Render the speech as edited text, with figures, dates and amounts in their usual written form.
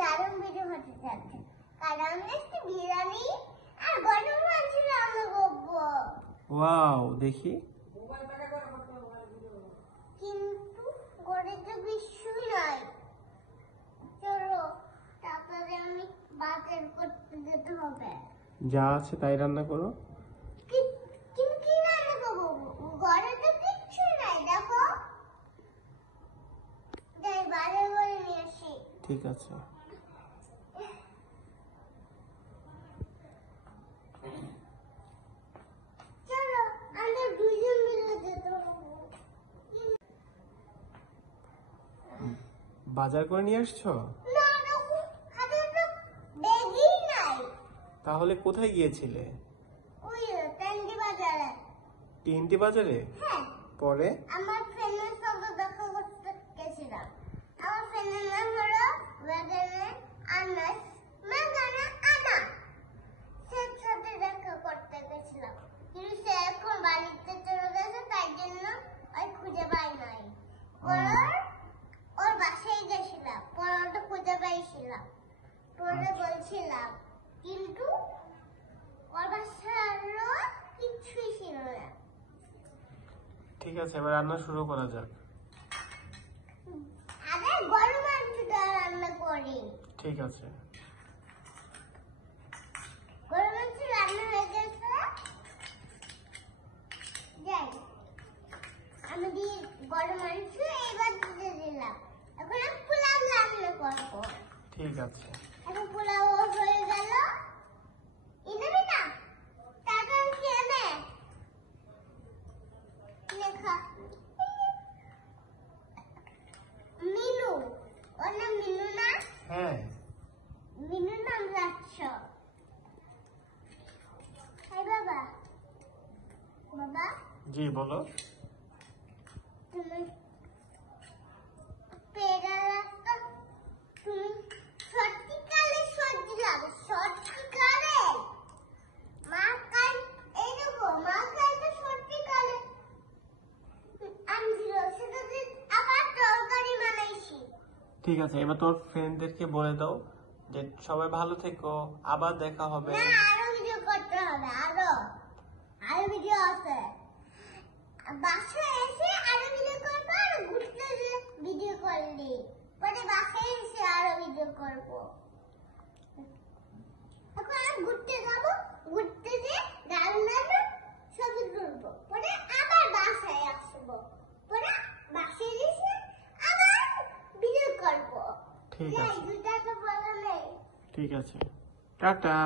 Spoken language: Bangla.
দারুণ ভিডিও হতে যাচ্ছে, কারণ আজকে বিরিয়ানি আর গরম মাংস রান্না করবো। ওয়াও, দেখি। কিন্তু ঘরে তো কিছুই নাই। চলো তারপরে আমি বাজার করতে যেতে হবে। যা আছে তাই রান্না করো। কিন্তু কি রান্না করবো? ঘরে তো কিছুই নাই, দেখো। যাই বাজার করে নিয়ে আসি। ঠিক আছে। চলো আমরা দুজন মিলে যেতে হবে। বাজার করে নিয়ে আসছো? না না, হাতে তো ব্যাগই নাই। তাহলে কোথায় গিয়েছিলে? ওই ট্যান্ডি বাজারে। টিএনটি বাজারে? হ্যাঁ, পরে? আমার ফ্রেন্ডের সঙ্গে দেখা করতে গেছিলাম। আমার ফ্রেন্ডের নাম হলো ওয়াগানে আনাস মেগানা আনা। সে সাথে দেখা করতে গেছিলাম, কিন্তু সে এখন বাড়িতে চলে গেছে, তাই জন্য ওই খুঁজে পাই নাই। ওর বাসায় গেছিলাম, পরে খুঁজে পাইছিলাম, পরে বলছিলাম, কিন্তু ওর বাসায় কিছুই ছিল না। ঠিক আছে, এবার রান্না শুরু করা যাক। আগে গরম মাংসটা রান্না করি। ঠিক আছে। গরম মাংস রান্না হয়ে গেছে। যাই, আমি দিয়ে গরম মাংস এবার দিয়ে দিলাম। এখন আমি পোলাও রান্না করবো। ঠিক আছে। এখন পোলাও হয়ে গেল। ইনামি না, তারপর আমি খেয়ে লেখা মিনু। ওর নাম মিনু না? হ্যাঁ। মিনু নাম রাখছ। হাই বাবা। বাবা, জি বলো। তুমি পেয়ারা রাখতো, তুমি সত্যিকারে সত্যি লাগে, সত্যিকারে মা কাল এই দেখো, মা কাল তো সত্যিকারে আনছিল, সেটা দিয়ে আবার তরকারি বানাইছি। ঠিক আছে, এবার তোর ফ্রেন্ডদেরকে বলে দাও যে সবাই ভালো থেকো, আবার দেখা হবে। না, আরো ভিডিও করতে হবে, আরো ভিডিও আছে। বাসায় এসে আরো ভিডিও করবো, আর ঘুরতে যে ভিডিও করলি, পরে বাসায় এসে আরো ভিডিও করবো। এখন আমি ঘুরতে যাবো, ঘুরতে যে দারুণ দারুণ ছবি তুলবো, পরে আবার বাসায় আসবো, পরে বাসায় এসে আবার ভিডিও করবো। ঠিক যাই, আছে। দুটা তো বলা নেই। ঠিক আছে, টাটা।